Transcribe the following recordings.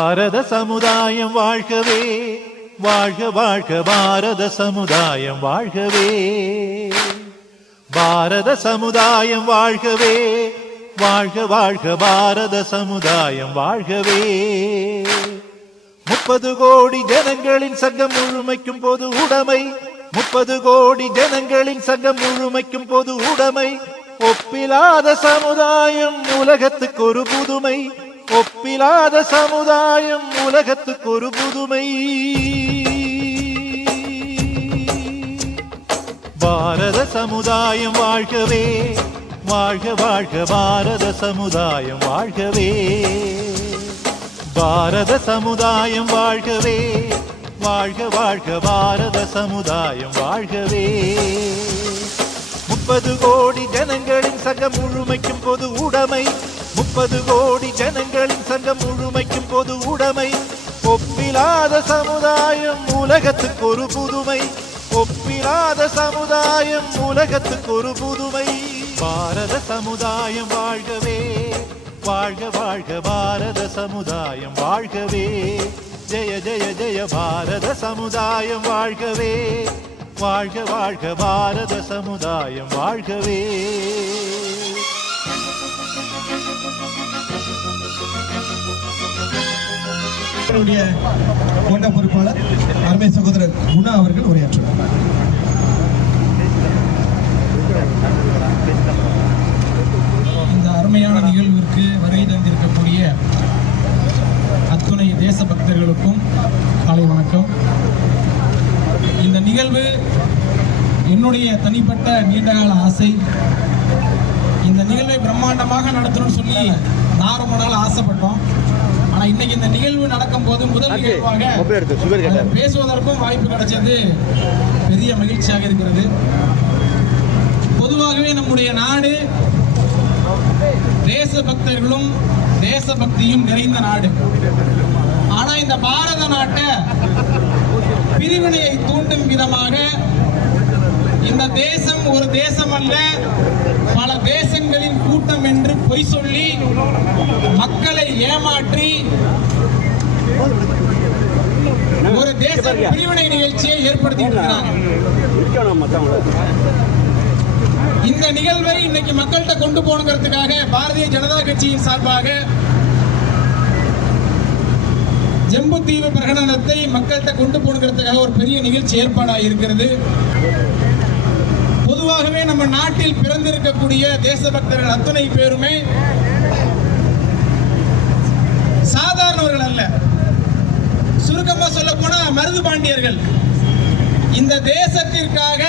பாரத சமுதாயம் வாழ்கவே, வாழ்க வாழ்க பாரத சமுதாயம் வாழ்கவே. பாரத சமுதாயம் வாழ்கவே, வாழ்க வாழ்க பாரத சமுதாயம் வாழ்கவே. 30 கோடி ஜனங்களின் சங்கம் முழுமைக்கும் பொது உடைமை, 30 கோடி ஜனங்களின் சங்கம் முழுமைக்கும் பொது உடைமை. ஒப்பிலாத சமுதாயம் உலகத்துக்கு ஒரு புதுமை, ஒப்பிலாத சமுதாயம் உலகத்துக்கு ஒரு புதுமை. பாரத சமுதாயம் வாழ்கவே, வாழ்க வாழ்க பாரத சமுதாயம் வாழ்கவே. பாரத சமுதாயம் வாழ்கவே, வாழ்க வாழ்க பாரத சமுதாயம் வாழ்கவே. 30 கோடி ஜனங்களின் சங்கம் முழுமைக்கும் பொது உடைமை, 30 கோடி ஜனங்களின் சங்கம் முழுமைக்கும் பொது உடைமை. ஒப்பிலாத சமுதாயம் உலகத்துக்கு ஒரு புதுமை, ஒப்பிலாத சமுதாயம் உலகத்துக்கு ஒரு புதுமை. பாரத சமுதாயம் வாழ்கவே, வாழ்க வாழ்க பாரத சமுதாயம் வாழ்கவே. ஜெய ஜெய ஜெய பாரத சமுதாயம் வாழ்கவே, வாழ்க வாழ்க பாரத சமுதாயம் வாழ்கவே. கோட்ட பொறுப்பாளர் அருமை சகோதரர் குணா அவர்கள் உரையாற்றுவார். இந்த அருமையான நிகழ்விற்கு வருகை தந்திருக்கக்கூடிய அத்துணை தேச பக்தர்களுக்கும் காலை வணக்கம். இந்த நிகழ்வு என்னுடைய தனிப்பட்ட நீண்டகால ஆசை. இந்த நிகழ்வை பிரம்மாண்டமாக நடத்தணும்னு சொல்லி நான் ரொம்ப நாள் ஆசைப்பட்டோம். ஆனா இன்னைக்கு இந்த நிகழ்வு நடக்கும் போது முதல் நிகழ்வாக பேசுவதற்கும் வாய்ப்பு கிடைச்சது பெரிய மகிழ்ச்சியாக இருக்கிறது. பொதுவாகவே நம்முடைய நாடு தேச பக்தர்களும் தேசபக்தியும் நிறைந்த நாடு. ஆனா இந்த பாரத நாட்டை பிரிவினையை தூண்டும் விதமாக இந்த தேசம் ஒரு தேசம் அல்ல, பல தேசங்களின் கூட்டம் என்று பொய் சொல்லி மக்களை ஏமாற்றி ஒரு தேச பிரிவினை நிகழ்ச்சியை ஏற்படுத்தியிருக்கிறாங்க. இந்த நிகழ்வை இன்னைக்கு மக்கள்கிட்ட கொண்டு போகணுங்கிறதுக்காக பாரதிய ஜனதா கட்சியின் சார்பாக ஜம்புத்தீவு பிரகடனத்தை மக்கள்கிட்ட கொண்டு போகணுங்கிறதுக்காக ஒரு பெரிய நிகழ்ச்சி ஏற்பாடாக இருக்கிறது. பொதுவாகவே நம்ம நாட்டில் பிறந்திருக்கக்கூடிய தேசபக்தர்கள் அத்தனை பேருமே சாதாரணவர்கள் அல்ல. சுருக்கமா சொல்ல போனா மருது பாண்டியர்கள். இந்த தேசத்திற்காக,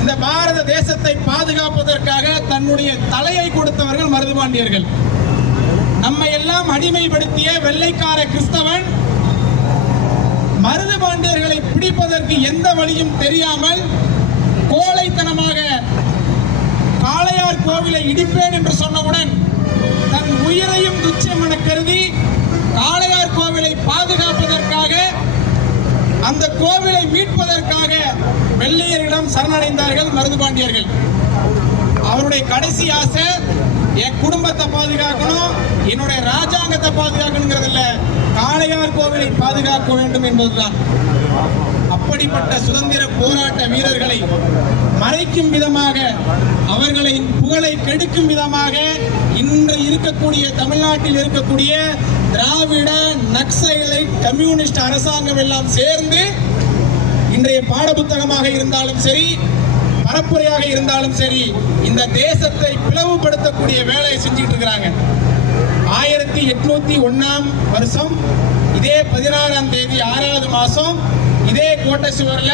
இந்த பாரத தேசத்தை பாதுகாப்பதற்காக தன்னுடைய தலையை கொடுத்தவர்கள் மருது பாண்டியர்கள். நம்மை எல்லாம் அடிமைப்படுத்திய வெள்ளைக்கார கிறிஸ்தவன் மருது பாண்டியர்களை பிடிப்பதற்கு எந்த வழியும் தெரியாமல் கோழைத்தனமாக காளையார் கோவிலை இடிப்பேன் என்று சொன்னவுடன் தன் உயிரையும் துச்சம் என கருதி காளையார் கோவிலை பாதுகாப்பதற்காக, அந்த கோவிலை மீட்பதற்காக வெள்ளையரிடம் சரணடைந்தார்கள் மருது பாண்டியர்கள். அவருடைய கடைசி ஆசை என் குடும்பத்தை பாதுகாக்கணும், என்னுடைய ராஜாங்கத்தை பாதுகாக்கணுங்கிறதில்ல, காளையார் கோவிலை பாதுகாக்க வேண்டும் என்பதுதான். அப்படிப்பட்ட சுதந்திர போராட்ட வீரர்களை மறைக்கும் விதமாக, அவர்களின் புகழை கெடுக்கும் விதமாக இன்று இருக்கக்கூடிய தமிழ்நாட்டில் இருக்கக்கூடிய திராவிட நக்சலைட் கம்யூனிஸ்ட் அரசாங்கம் எல்லாம் சேர்ந்து இன்றைய பாடப்புத்தகமாக இருந்தாலும் சரி, பரப்புரையாக இருந்தாலும் சரி, இந்த தேசத்தை பிளவுபடுத்தக்கூடிய வேலையை செஞ்சுட்டு இருக்கிறாங்க. 1801ஆம் வருஷம் இதே 16ஆம் தேதி 6வது மாசம் இதே கோட்டை சுவர்ல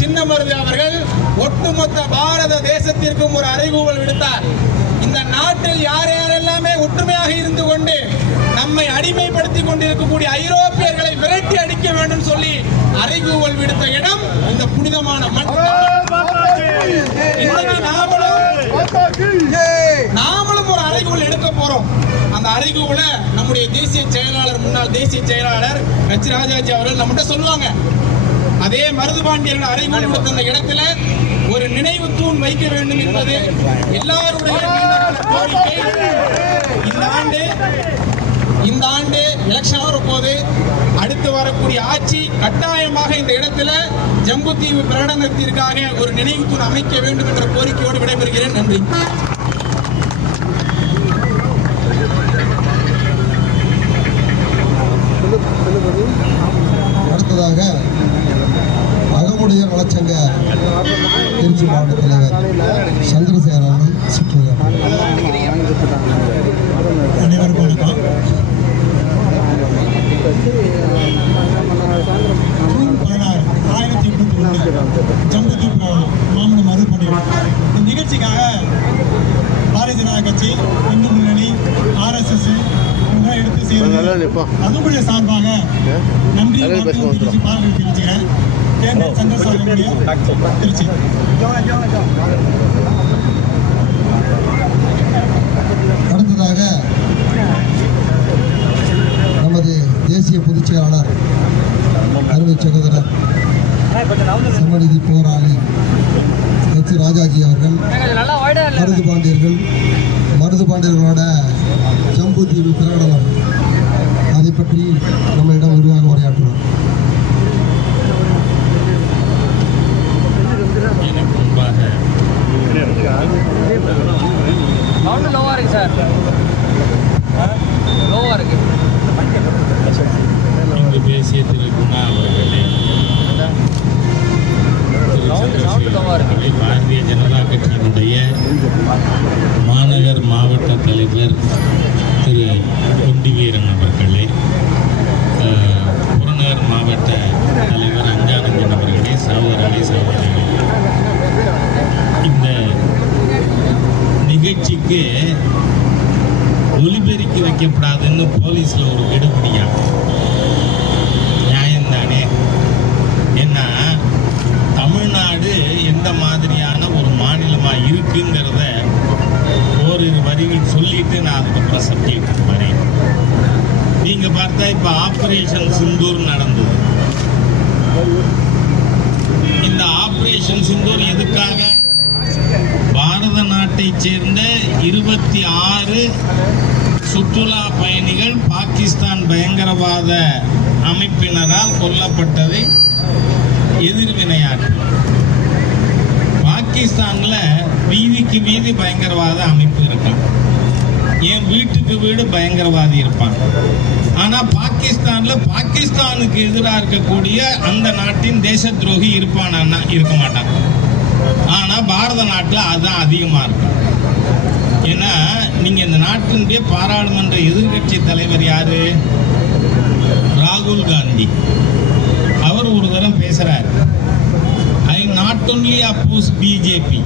சின்ன மருது அவர்கள் ஒட்டுமொத்த பாரத தேசத்திற்கும் ஒரு அறைகூவல் விடுத்தார். இந்த நாட்டில் யார் யாரெல்லாமே ஒற்றுமையாக இருந்து கொண்டு நம்மை அடிமைப்படுத்திக் கொண்டிருக்கக்கூடிய ஐரோப்பியர்களை விரட்டி அடிக்க வேண்டும் சொல்லி அறைகூவல் விடுத்த இடம் இந்த புனிதமான மண். நாமளும் ஒரு அறைகூவல் எடுக்க போறோம். அந்த அறைகூவலை நம்முடைய தேசிய செயலாளர், முன்னாள் தேசிய செயலாளர் ஹெச் ராஜாஜி அவர்கள் நம்மகிட்ட சொல்லுவாங்க. அதே மருது பாண்டியர்கள் அறைகூவல் விடுத்த அந்த இடத்துல ஒரு நினைவு தூண் வைக்க வேண்டும் என்பது எல்லாருடைய கோரிக்கை. இந்த ஆண்டு இந்த ஆண்டு எலெக்ஷன் வரும்போது அடுத்து வரக்கூடிய ஆட்சி கட்டாயமாக இந்த இடத்துல ஜம்புத்தீவு பிரகடனத்திற்காக ஒரு நினைவு தூண் அமைக்க வேண்டும் என்ற கோரிக்கையோடு விடைபெறுகிறேன். நன்றி. அடுத்ததாக அகமுடையர் நலச்சங்க திருச்சி மாவட்ட தலைவர் சந்திரசேகர் அவர்கள் சுற்றுகிறார். அனைவருக்கும் வணக்கம். ஜூன் 16, 1021 ஜம்புத்தீவு மாமன மறுபடியும் இந்த நிகழ்ச்சிக்காக பாரதிய ஜனதா கட்சி, இந்து முன்னணி, RSS எடுத்து செய்வது அதுக்குரிய சார்பாக நன்றி பாராட்டு தெரிவிச்சுக்கிறேன். சந்திரசேகர் திருச்சி. அடுத்ததாக நமது தேசிய பொதுச் செயலாளர் அருமை சகோதரர் சமநிதி போராளி H. ராஜாஜி அவர்கள் மருது பாண்டியர்களோட ஜம்புத்தீவு பிரகடனம் அதை பற்றி நம்மளிடம் விரிவாக உரையாற்றுவோம். இங்கு பேசிய திரு குணா அவர்களே, பாரதிய ஜனதா கட்சியினுடைய மாநகர் மாவட்ட தலைவர் திரு கொண்டிவீரன் அவர்களே, புறநகர் மாவட்ட தலைவர் அஞ்சானந்தன் அவர்களே, சகோதரிகளே, இந்த நிகழ்ச்சிக்கு ஒலிபெருக்கி வைக்கப்படாதுன்னு போலீஸ்ல ஒரு கெடுபிடியா? நியாயம்தானே? ஏன்னா தமிழ்நாடு எந்த மாதிரியான ஒரு மாநிலமா இருக்குங்கிறத ஓரிரு வரிகள் சொல்லிட்டு நான் அதுக்கப்புறம் சப்ஜெக்ட் வரேன். நீங்க பார்த்தா இப்ப ஆபரேஷன் சிந்தூர் நடந்தது. இந்த ஆபரேஷன் சிந்தூர் எதுக்காக? பாரத நாட்டை சேர்ந்த 26 சுற்றுலா பயணிகள் பாகிஸ்தான் பயங்கரவாத அமைப்பினரால் கொல்லப்பட்டதை எதிர்வினையாற்று. பாகிஸ்தான்ல வீதிக்கு வீதி பயங்கரவாத அமைப்பு இருக்கான், என் வீட்டுக்கு வீடு பயங்கரவாதி இருப்பான். ஆனா பாகிஸ்தான்ல பாகிஸ்தானுக்கு எதிராக இருக்கக்கூடிய அந்த நாட்டின் தேச துரோகி இருப்பானா? இருக்க மாட்டான். ஆனா பாரத நாட்டில் அதுதான் அதிகமா இருக்கும். ஏன்னா நீங்க இந்த நாட்டினுடைய பாராளுமன்ற எதிர்கட்சி தலைவர் யாரு? ராகுல் காந்தி. அவர் ஒரு தரம் பேசுறார், I not only oppose BJP,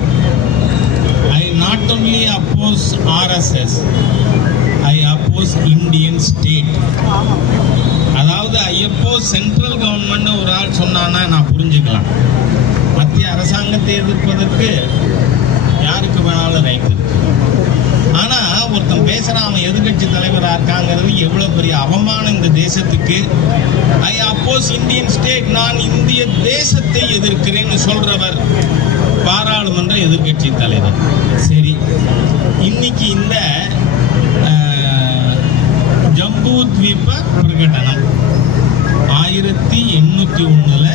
I not only oppose RSS, I oppose Indian state. அதாவது ஐ அப்போஸ் சென்ட்ரல் கவர்மெண்ட் ஒரு ஆள் சொன்னான்னா நான் புரிஞ்சுக்கலாம். மத்திய அரசாங்கத்தை எதிர்ப்பதற்கு யாருக்கு வேணாலும் ரைட் இருக்கு. ஆனா ஒருத்தன் பேசுறான், அவன் எதிர்கட்சி தலைவராக இருக்காங்கிறது எவ்வளவு பெரிய அவமானம் இந்த தேசத்துக்கு. ஐ அப்போஸ் இந்தியன் ஸ்டேட், நான் இந்திய தேசத்தை எதிர்க்கிறேன்னு சொல்றவர் பாராளுமன்ற எதிர்கட்சி தலைவர். சரி, இன்னைக்கு இந்த ஜம்புத்வீப பிரகடனம் 1801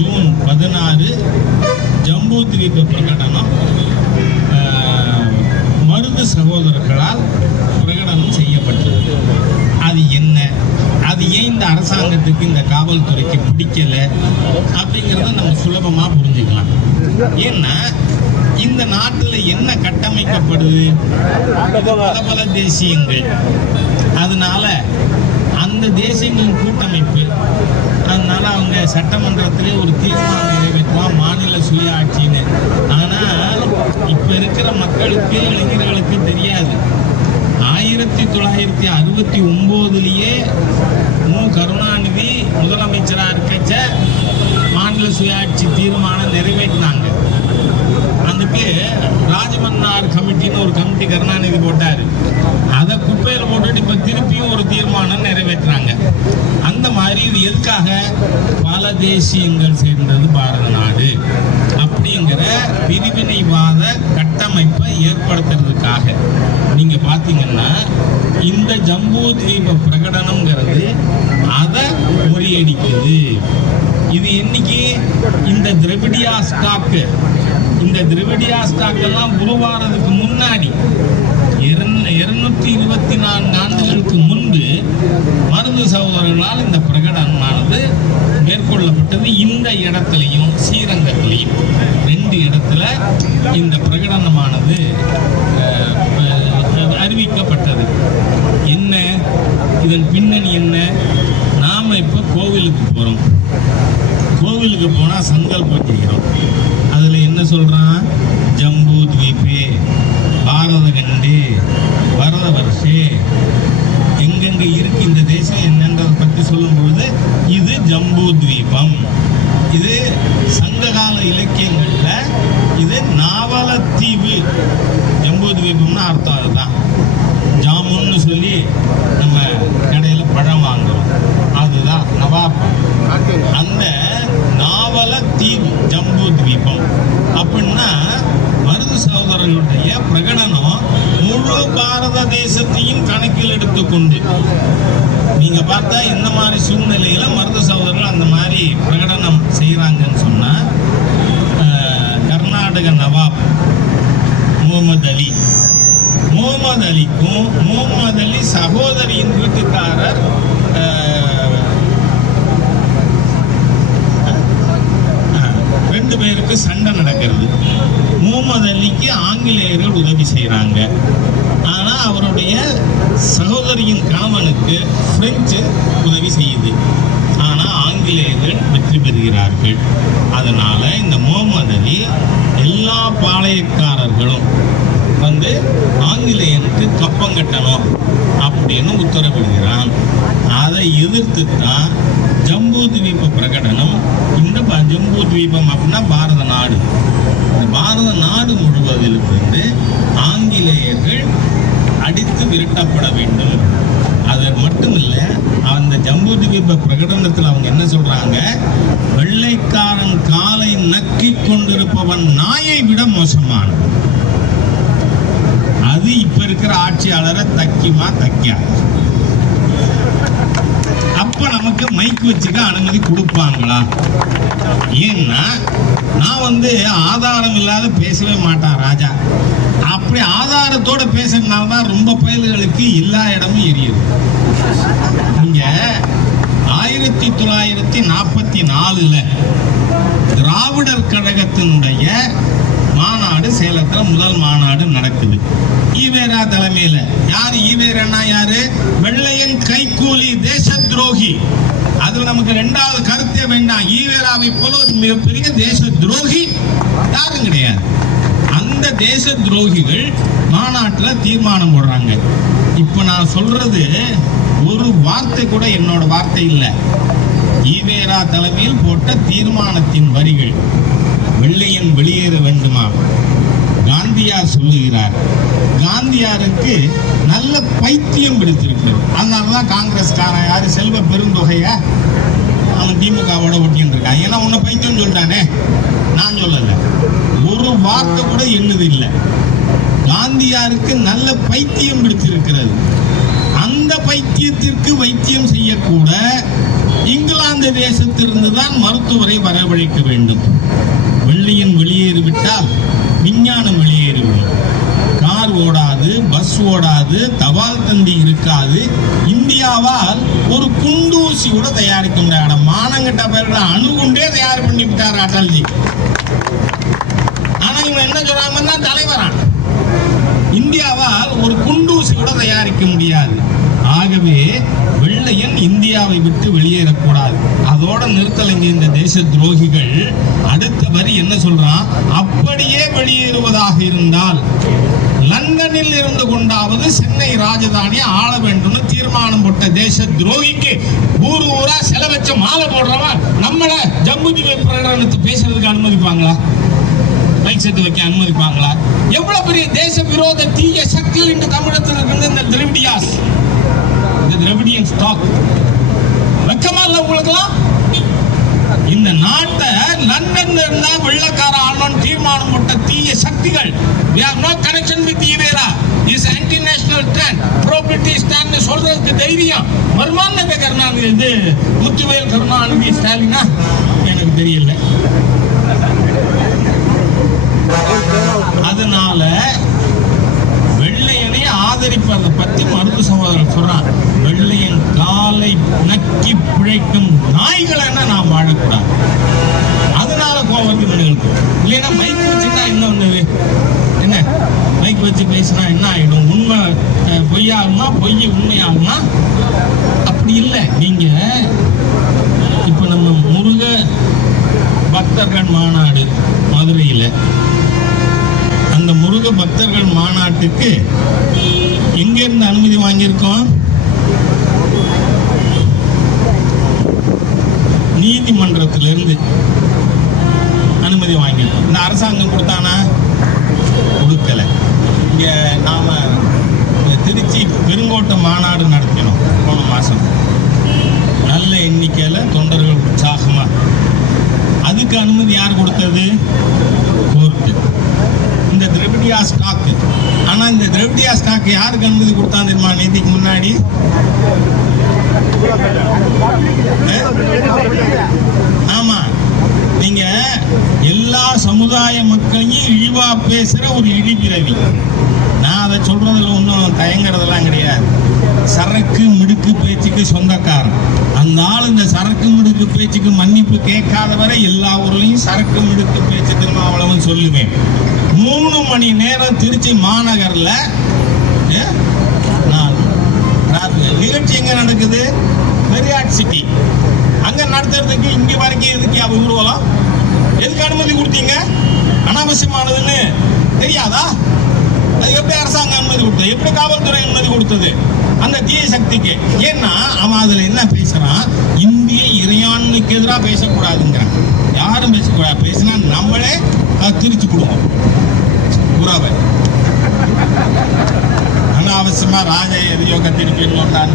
ஜூன் 16 ஜம்புத்வீப பிரகடனம் மருது சகோதரர்களால் பிரகடனம் செய்யப்பட்டது. அது என்ன, அது ஏன் இந்த அரசாங்கத்துக்கு, இந்த காவல்துறைக்கு பிடிக்கல அப்படிங்கிறத நம்ம சுலபமா புரிஞ்சுக்கலாம். ஏன்னா இந்த நாட்டில் என்ன கட்டமைக்கப்படுது? பல தேசியங்கள். அதனால அந்த தேசியங்களின் கூட்டமைப்பு, அதனால அவங்க சட்டமன்றத்திலே ஒரு தீர்மானம் நிறைவேற்றலாம் மாநில சுயாட்சின்னு. ஆனால் இப்ப இருக்கிற மக்களுக்கு, இளைஞர்களுக்கு தெரியாது. 1969 மு கருணாநிதி முதலமைச்சராக இருக்கச்ச மாநில சுயாட்சி தீர்மானம் நிறைவேற்றினாங்க. அதுக்கு ராஜமன்னார் கமிட்டின்னு ஒரு கமிட்டி கருணாநிதி போட்டாரு. அதை குப்பையில் போட்டுட்டு இப்ப திருப்பியும் ஒரு தீர்மானம் நிறைவேற்றுறாங்க. அந்த மாதிரி இது எதுக்காக? பல தேசியங்கள் சேர்ந்தது பாரத நாடு அப்படிங்கிற பிரிவினைவாத கட்டமைப்பை ஏற்படுத்துறதுக்காக. நீங்க பாத்தீங்கன்னா இந்த ஜம்பு தீப பிரகடனம்ங்கிறது அதை முறியடிக்குது. இது என்னைக்கு இந்த திரவிடியா ஸ்டாக்கு, இந்த திரவிடியா ஸ்டாக் எல்லாம் உருவாறதுக்கு முன்னாடி 224 ஆண்டுகளுக்கு முன்பு மருது சகோதரர்களால் இந்த பிரகடனமானது மேற்கொள்ளப்பட்டது. இந்த இடத்துலையும் ஸ்ரீரங்கத்திலையும் 2 இடத்துல இந்த பிரகடனமானது அறிவிக்கப்பட்டது. என்ன இதன் பின்னணி என்ன? நாம இப்ப கோவிலுக்கு போறோம். கோவிலுக்கு போனா சங்கல்பம் செய்கிறோம். அதுல என்ன சொல்றான்? ஜம்பு தீபே பாரத கண்டே வரத வருஷே, எங்கெங்க இருக்கு இந்த தேசம் என்னன்றதை பற்றி சொல்லும் பொழுது இது ஜம்பு தீபம். இது சங்ககால இலக்கியங்கள்ல இது நாவலத்தீவு. ஜம்பு தீபம்னு அர்த்தம் அதுதான். ஜாமுன்னு சொல்லி நம்ம கடையில பழம் வாங்குறோம், அதுதான் நவாப். அந்த நாவலத்தீவு ஜம்பு தீபம் அப்படின்னா மருது சகோதரர்களுடைய பிரகடனம் முழு பாரத தேசத்தையும் கணக்கில் எடுத்துக்கொண்டு, நீங்க பார்த்தா இந்த மாதிரி சூழ்நிலையில மருது சகோதரர்கள் அந்த மாதிரி பிரகடனம் செய்யறாங்கன்னு சொன்னா, கர்நாடக நவாப் முகமது அலிக்கும் முகமது அலி சகோதரியின் வீட்டுக்காரர் ரெண்டு பேருக்கு சண்டை நடக்கிறது. முகமது அலிக்கு ஆங்கிலேயர்கள் உதவி செய்யறாங்க. ஆனா அவருடைய சகோதரியின் கணவனுக்கு பிரெஞ்சு உதவி செய்யுது. ஆனா ஆங்கிலேயர்கள் வெற்றி பெறுகிறார்கள். அதனால இந்த முகமது அலி எல்லா பாளையக்காரர்களும் வந்து ஆங்கிலேயனுக்கு கப்பம் கட்டணும் அப்படின்னு உத்தரவிடுகிறான். அதை எதிர்த்து தான் ஜம்பு தீப பிரகடனம். இந்த ஜம்பு தீபம் அப்படின்னா பாரத நாடு. இந்த பாரத நாடு முழுவதிலிருந்து ஆங்கிலேயர்கள் அடித்து விரட்டப்பட வேண்டும். அது மட்டுமில்லை, அந்த ஜம்பு தீப பிரகடனத்தில் அவங்க என்ன சொல்றாங்க? வெள்ளைக்காரன் காலை நக்கி கொண்டிருப்பவன் நாயை விட மோசமான. அது இப்ப இருக்கிற ஆட்சியாளரை தக்கிமா தக்கியாது. அப்ப நமக்கு மைக் வச்சுக்க அனுமதி கொடுப்பாங்களா? ஏன்னா நான் வந்து ஆதாரம் இல்லாத பேசவே மாட்டான் ராஜா. அப்படி ஆதாரத்தோட பேசுறதுனாலதான் ரொம்ப பயல்களுக்கு எல்லா இடமும் எரியுது. இங்க 1944 திராவிடர் கழகத்தினுடைய மாநாடு சேலத்துல முதல் மாநாடு நடக்குது. ஈவேரா தலைமையில. யாரு ஈவேரா? யாரு? வெள்ளையன் கைக்கூலி தேச துரோகி. அது நமக்கு 2வது கருத்தே வேண்டாம். ஈவேராவை போல ஒரு மிகப்பெரிய தேச துரோகி யாரும் கிடையாது. அந்த தேச துரோகிகள் மாநாட்டில் தீர்மானம் போடுறாங்க. இப்ப நான் சொல்றது ஒரு வார்த்தை கூட என்னோட வார்த்தை இல்லை. ஈவேரா தலைமையில் போட்ட தீர்மானத்தின் வரிகள். வெள்ளையன் வெளியேற வேண்டுமா? காந்தியார் சொல்லுகிறார். காந்தியாருக்கு நல்ல பைத்தியம் பிடித்திருக்கிறது. அதனாலதான் காங்கிரஸ்காரன் யாரு செல்வ பெருந்தொகைய அவன் திமுகவோட ஒட்டின்னு இருக்கான். ஏன்னா உன்னை பைத்தியம் சொல்லிட்டானே, நான் சொல்லல. ஒரு வார்த்தை கூட எண்ணுது இல்லை. காந்தியாருக்கு நல்ல பைத்தியம் பிடித்திருக்கிறது. அந்த பைத்தியத்திற்கு வைத்தியம் செய்யக்கூட இங்கிலாந்து தேசத்திலிருந்து தான் மருத்துவரை வரவழைக்க வேண்டும். வெள்ளையன் வெளியேறிவிட்டால் விஞ்ஞானம் வெளியேறிவிடும். கார் ஓடாது, பஸ் ஓடாது, தபால் தந்தி இருக்காது. இந்தியாவால் ஒரு குண்டூசி கூட தயாரிக்க முடியாத மானங்கட்ட பேர்களை அணுகுண்டே தயார் பண்ணிவிட்டார் அடல்ஜி. ஆனா இவங்க என்ன சொல்றாங்கன்னா தலைவரான் இந்தியாவால் ஒரு குண்டூசி கூட தயாரிக்க முடியாது. ஆகவே வெள்ளையன் இந்தியாவை விட்டு வெளியேறக்கூடாது. அதோட நிறுத்தலைங்க இந்த தேச துரோகிகள். அடுத்த வரி என்ன சொல்றான்? அப்படியே வெளியேறுவதாக இருந்தால் லண்டனில் இருந்து கொண்டாவது சென்னை ராஜதானியை ஆள வேண்டும் தீர்மானம் போட்ட தேச துரோகிக்கு ஊர் ஊரா செலவச்ச மாலை போடுறவன் நம்மள ஜம்பு தீப பிரகடனத்தை பேசுறதுக்கு அனுமதிப்பாங்களா? மைக் செட்டு வைக்க அனுமதிப்பாங்களா? எவ்வளவு பெரிய தேச விரோத தீய சக்திகள் இந்த தமிழகத்தில் இருந்து இந்த திரவிடியாஸ், இந்த திரவிடியன் ஸ்டாக் வெக்கமா இல்ல உங்களுக்குலாம்? இந்த நாட்டை லண்டன்ல இருந்தா வெள்ளக்கார ஆளுநர் தீர்மானம் போட்ட தீய சக்திகள். We have no connection with Ivera. This anti-national trend, pro-British stand தைரியம்? மர்மானந்த கருணாநிதி இது முத்துவேல் கருணாநிதி ஸ்டாலினா எனக்கு தெரியல. அதனால வெள்ளையனை ஆதரிப்பதை பத்தி மருது சகோதரர் சொல்றான். வெள்ளையன் காலை நக்கி பிழைக்கும் நாய்களை நாம் வாழக்கூடாது. அதனால கோபத்துக்கு மனிதர்களுக்கு இல்லைன்னா மைக் வச்சுன்னா என்ன ஒண்ணு, என்ன மைக் வச்சு பேசினா என்ன ஆயிடும்? உண்மை பொய்யாகுமா, பொய் உண்மையாகுமா? அப்படி இல்லை. நீங்க இப்ப நம்ம முருக பக்தர்கள் மாநாடு மதுரையில், அந்த முருக பக்தர்கள் மாநாட்டுக்கு எங்க இருந்து அனுமதி வாங்கியிருக்கோம்? நீதிமன்றத்திலிருந்து அனுமதி வாங்கியிருக்கோம். இந்த அரசாங்கம் கொடுத்தானா? கொடுக்கல. இங்க நாம திருச்சி பெருங்கோட்டை மாநாடு நடத்தினோம் போன மாசம். நல்ல எண்ணிக்கையில தொண்டர்கள் உற்சாகமா. அதுக்கு அனுமதி யார் கொடுத்தது? கோர்ட்டு. இந்த திரவிடியா ஸ்டாக். ஆனா இந்த திரவிடியா ஸ்டாக் யாருக்கு அனுமதி கொடுத்தான் தெரியுமா? நேத்திக்கு முன்னாடி ஆமா, நீங்க எல்லா சமுதாய மக்களையும் இழிவா பேசுற ஒரு இழிபிறவி. நான் அதை சொல்றதுல ஒன்றும் தயங்குறதெல்லாம் கிடையாது. சரக்கு மிடுக்கு பேச்சுக்கு சொந்தக்காரன் அந்த ஆள். இந்த சரக்கு மிடுக்கு பேச்சுக்கு மன்னிப்பு கேட்காத வரை எல்லா ஊர்லயும் சரக்கு மிடுக்கு பேச்சு திருமாவளவன் சொல்லுவேன். 3 மணி நேரம் திருச்சி மாநகர்ல நிகழ்ச்சி எங்க நடக்குது? பெரியாட் சிட்டி. அங்க நடத்துறதுக்கு இங்க வரைக்கும் எதுக்கு ஊர்வலம்? எதுக்கு அனுமதி கொடுத்தீங்க? அனாவசியமானதுன்னு தெரியாதா? அது எப்படி அரசாங்கம் அனுமதி கொடுத்தது? எப்படி காவல்துறை அனுமதி கொடுத்தது? அந்த தீய சக்திக்கு. ஏன்னா அவன் அதுல என்ன பேசுறான்? இந்திய இறையாண்மைக்கு எதிராக பேசக்கூடாதுங்கிறான். யாரும் பேசக்கூடாது. பேசினா நம்மளே திருச்சி கொடுவோம் உறவை. அனாவசியமா ராஜா எதையோ கத்திருக்கேன்,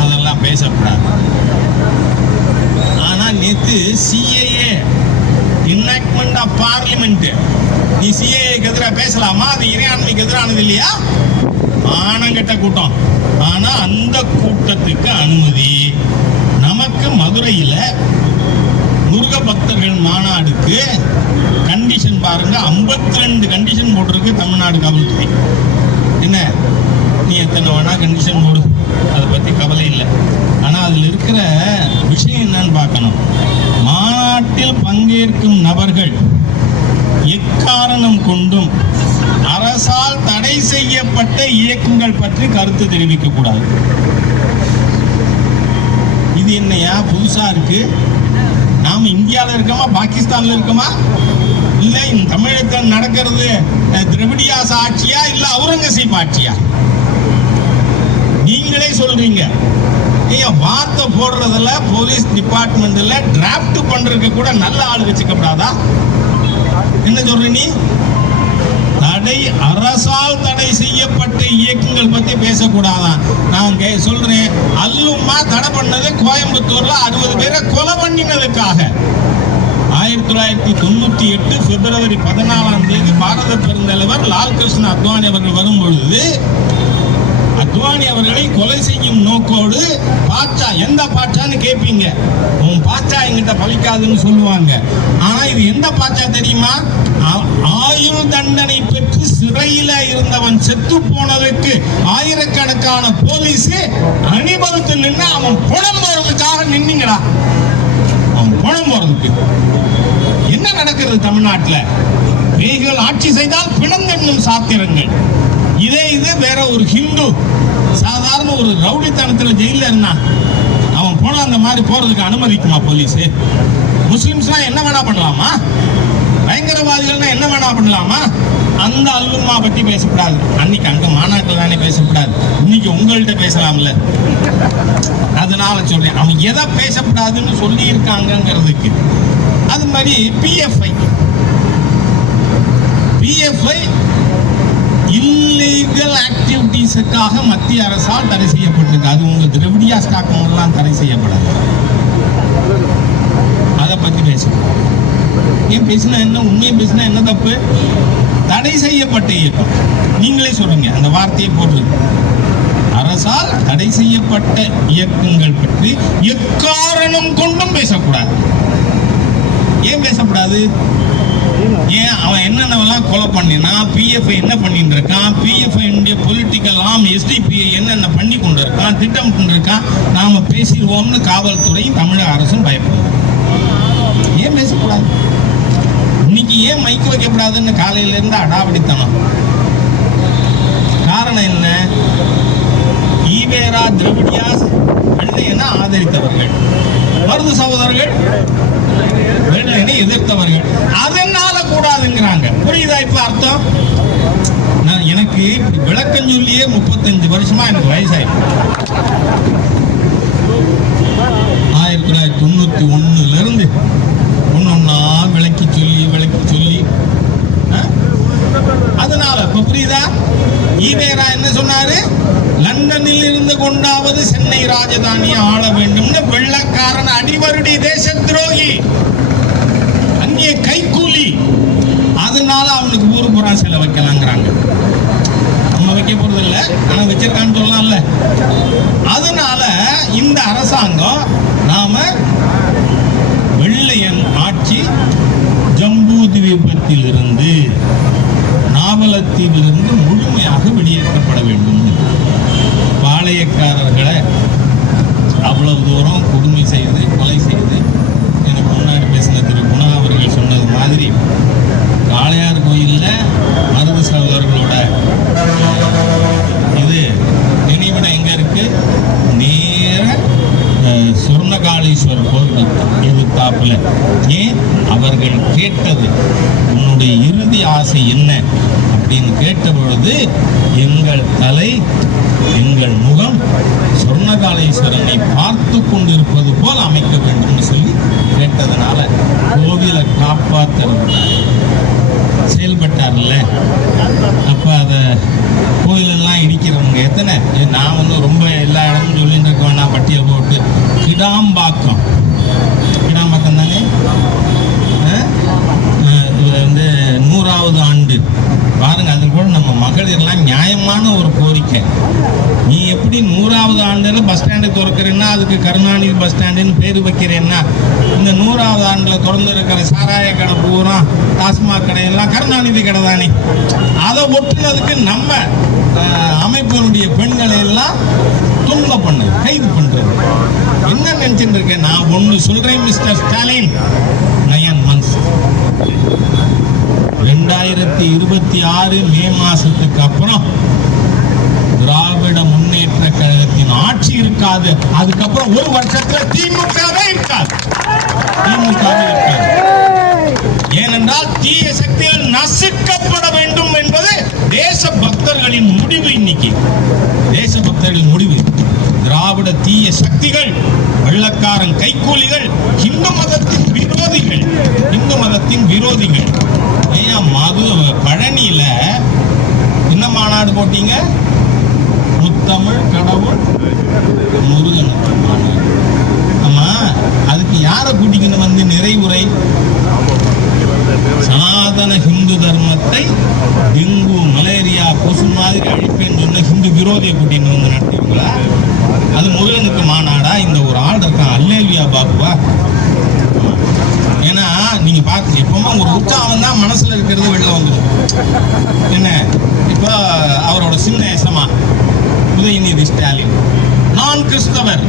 அதெல்லாம் பேசக்கூடாது. ஆனா நேத்து சிஏஏ இன்ஆக்ட்மெண்ட் ஆஃப் பார்லிமெண்ட், நீ சிஏஏக்கு எதிராக பேசலாமா? அது இறையாண்மைக்கு எதிரானது இல்லையா? ஆனங்கட்ட கூட்டம். ஆனா அந்த கூட்டத்துக்கு அனுமதி நமக்கு மதுரையில முருக பக்தர்கள் மாநாடுக்கு கண்டிஷன் பாருங்க. 52 கண்டிஷன் போட்டிருக்கு தமிழ்நாடு காவல்துறை. என்ன, நீ எத்தனை வேணா கண்டிஷன் போடு, அதை பத்தி கவலை இல்லை. ஆனா அதுல இருக்கிற விஷயம் என்னன்னு பார்க்கணும். மாநாட்டில் பங்கேற்கும் நபர்கள் எக்காரணம் கொண்டும் அரசால் தடை செய்யப்பட்ட இயக்கங்கள் பற்றி கருத்து தெரிவிக்க கூடாது. இது என்னையா புதுசா இருக்கு? நாம இந்தியாவில் இருக்கோமா, பாகிஸ்தான்ல இருக்கோமா? இல்ல இந்த தமிழகத்தில் நடக்கிறது திரவிடியாஸ் ஆட்சியா இல்ல அவுரங்கசீப் ஆட்சியா? நீங்களே சொல்றீங்க. வார்த்தை போடுறதுல போலீஸ் டிபார்ட்மெண்ட்ல டிராப்ட் பண்றதுக்கு கூட நல்ல ஆள் வச்சுக்கப்படாதா? என்ன சொல்ற நீ? தடை, அரசால் தடை செய்யப்பட்ட இயக்கங்கள் பத்தி பேசக்கூடாதான். நான் சொல்றேன், அல்லுமா தடை பண்ணது கோயம்புத்தூர்ல 60 பேரை கொலை பண்ணினதுக்காக. 1998 பிப்ரவரி 14 பாரத பெருந்தலைவர் லால் கிருஷ்ண அத்வானி அவர்கள் வரும்பொழுது அத்வானி அவர்களை கொலை செய்யும் நோக்கோடு பாட்சா, எந்த பாட்சான்னு கேட்பீங்க. உன் பாட்சா எங்கிட்ட பலிக்காதுன்னு சொல்லுவாங்க. ஆனா இது எந்த பாட்சா தெரியுமா? ஆயுள் தண்டனை பெற்று சிறையில இருந்தவன் செத்து போனதற்கு ஆயிரக்கணக்கான போலீஸ் அணிவகுத்து நின்று அவன் பணம் போறதுக்காக நின்னீங்களா? அவன் பணம் போறதுக்கு. என்ன நடக்கிறது தமிழ்நாட்டில்? பேய்கள் ஆட்சி செய்தால் பிணங்கண்ணும் சாத்திரங்கள். இதே இது வேற ஒரு ஹிந்து சாதாரண ஒரு ரவுடித்தனத்துல ஜெயில இருந்தான், அவன் போனா அந்த மாதிரி போறதுக்கு அனுமதிக்குமா போலீஸ்? முஸ்லிம்ஸ்லாம் என்ன வேணா பண்ணலாமா? பயங்கரவாதிகள்னா என்ன வேணா பண்ணலாமா? அந்த அல்லுமா பத்தி பேசக்கூடாது. அன்னைக்கு அங்க மாநாட்டில் தானே பேசக்கூடாது, இன்னைக்கு உங்கள்கிட்ட பேசலாம்ல. அதனால சொல்றேன், அவன் எதை பேசக்கூடாதுன்னு சொல்லி இருக்காங்கிறதுக்கு. அது மாதிரி பிஎஃப்ஐ இல்லீகல் ஆக்டிவிட்டீஸுக்காக மத்திய அரசால் தடை செய்யப்பட்டிருக்கு. அது உங்க திரவிடியா ஸ்டாக் எல்லாம் தடை செய்யப்படாது. அதை பத்தி பேசணும். ஏன் பேசினா என்ன? உண்மையை பேசினா என்ன தப்பு? தடை செய்யப்பட்ட இயக்கம். நீங்களே சொல்றீங்க, அந்த வார்த்தையை போட்டு அரசால் தடை செய்யப்பட்ட இயக்கங்கள் பற்றி எக்காரணம் கொண்டும் பேசக்கூடாது. ஏன் பேசக்கூடாது? ஏன் அவன் என்னென்னவெல்லாம் கொலை பண்ணினா, பிஎஃப்ஐ என்ன பண்ணிட்டு இருக்கான், பிஎஃப்ஐ பொலிட்டிக்கல் ஆம் எஸ்டிபிஐ என்னென்ன பண்ணி கொண்டு இருக்கான், திட்டம் இருக்கான், நாம பேசிடுவோம்னு காவல்துறையும் தமிழக அரசும் பயப்படுது. ஏன் பேசக்கூடாது? இன்னைக்கு ஏன் மைக்கு வைக்கப்படாதுன்னு காலையில இருந்து அடாவடித்தனம். காரணம் என்ன? ஈவேரா திராவிடியாஸ் வெள்ளையனை ஆதரித்தவர்கள், மருது சகோதரர்கள் வெள்ளையனை எதிர்த்தவர்கள், அதனால கூடாதுங்கிறாங்க. புரியுதா இப்ப அர்த்தம்? எனக்கு விளக்கம் சொல்லியே 35 வருஷமா எனக்கு வயசாயிருக்கு. 1991 இருந்து ஒன்னொன்னா விளக்கி சொல்லி அதனால இப்ப புரியுதா? ஈவேரா என்ன சொன்னாரு? லண்டனில் இருந்து கொண்டாவது சென்னை ராஜதானியை ஆள வேண்டும்னு. வெள்ளக்காரன் அடிவருடி தேச துரோகி, அங்கே கைக்கூலி, அதனால அவனுக்கு ஊரு புறா சில வைக்கலாங்கிறாங்க. நம்ம வைக்க போறது இல்ல, ஆனா வச்சிருக்கான்னு சொல்லலாம்ல. அதனால இந்த அரசாங்கம் நாம வெள்ளையன் ஆட்சி ஜம்பூ தீபத்தில் இருந்து, நாவலத்தீவிலிருந்து முழுமையாக வெளியேற்றப்பட வேண்டும். பாளையக்காரர்களை அவ்வளவு தூரம் கொடுமை செய்து கொலை செய்து, எனக்கு முன்னாடி பேசின திரு குணா அவர்கள் சொன்னது மாதிரி காளையார் கோயிலில் மருது சகோதரர்களோட இது நினைவிடம் எங்க இருக்கு? நேர சொர்ணகாளீஸ்வரர் கோவில் எதிர்த்தாப்புல. ஏன்? அவர்கள் கேட்டது உன்னுடைய இறுதி ஆசை என்ன அப்படின்னு கேட்ட பொழுது, எங்கள் தலை எங்கள் முகம் சொர்ணகாளீஸ்வரனை பார்த்து கொண்டிருப்பது போல் அமைக்க வேண்டும் சொல்லி கேட்டதுனால கோவிலை காப்பாற்ற செயல்பட்டார்ல. அப்ப அதை கோயிலெல்லாம் இடிக்கிறவங்க எத்தனை? நான் வந்து ரொம்ப எல்லா இடமும் சொல்லிட்டு இருக்க வேணாம், பட்டியல் போட்டு. கிடாம்பாக்கம் தானே வந்து 100வது ஆண்டு பாருங்க. அது கூட நம்ம மகளிர்லாம் நியாயமான ஒரு கோரிக்கை. நீ எப்படி 100வது ஆண்டுல பஸ் ஸ்டாண்டு திறக்கிறேன்னா அதுக்கு கருணாநிதி பஸ் ஸ்டாண்டுன்னு பேர் வைக்கிறேன்னா, இந்த 100வது ஆண்டுல திறந்து இருக்கிற சாராய கடை பூரா, டாஸ்மாக் கடையெல்லாம் கருணாநிதி கடை தானே. அதை ஒட்டுனதுக்கு நம்ம அமைப்பினுடைய பெண்களை எல்லாம் துன்பம் பண்ணுது, கைது பண்றது. என்ன நினைச்சிட்டு இருக்கேன்? நான் ஒண்ணு சொல்றேன் மிஸ்டர் ஸ்டாலின், 9 months 2026 மே மாசத்துக்கு அப்புறம் திராவிட முன்னேற்ற கழகத்தின் ஆட்சி இருக்காது. அதுக்கப்புறம் ஒரு வருஷத்துல திமுகவே இருக்காது. ஏனென்றால் தீய சக்திகள் நசுக்கப்பட வேண்டும் என்பது தேச பக்தர்களின் முடிவு. இன்னைக்கு தேச பக்தர்களின் முடிவு. திராவிட தீய சக்திகள், வெள்ளக்காரன் கைக்கூலிகள், இந்து மதத்தின் விரோதிகள். ஏன் பழனியில என்ன மாநாடு போட்டீங்க? முத்தமிழ் கடவுள் முருகன் மாநாடு. ஆமா, அதுக்கு யாரை கூட்டிக்கின்னு வந்து நிறைவுரை? சனாதன ஹிந்து தர்மத்தை டெங்கு மலேரியா கொசு மாதிரி அழிப்பேன்னு சொன்ன ஹிந்து விரோதியை கூட்டின்னு வந்து நடத்துவீங்களா? அது முருகனுக்கு மாநாடா? இந்த ஒரு ஆள் இருக்கான் அல்லேலியா பாபுவா. ஏன்னா நீங்க பார்த்து எப்பவுமே ஒரு உற்சாகம் தான் மனசுல இருக்கிறது வெளில வந்துடும். என்ன இப்போ அவரோட சின்ன எசமா உதயநிதி ஸ்டாலின், நான் கிறிஸ்தவர்.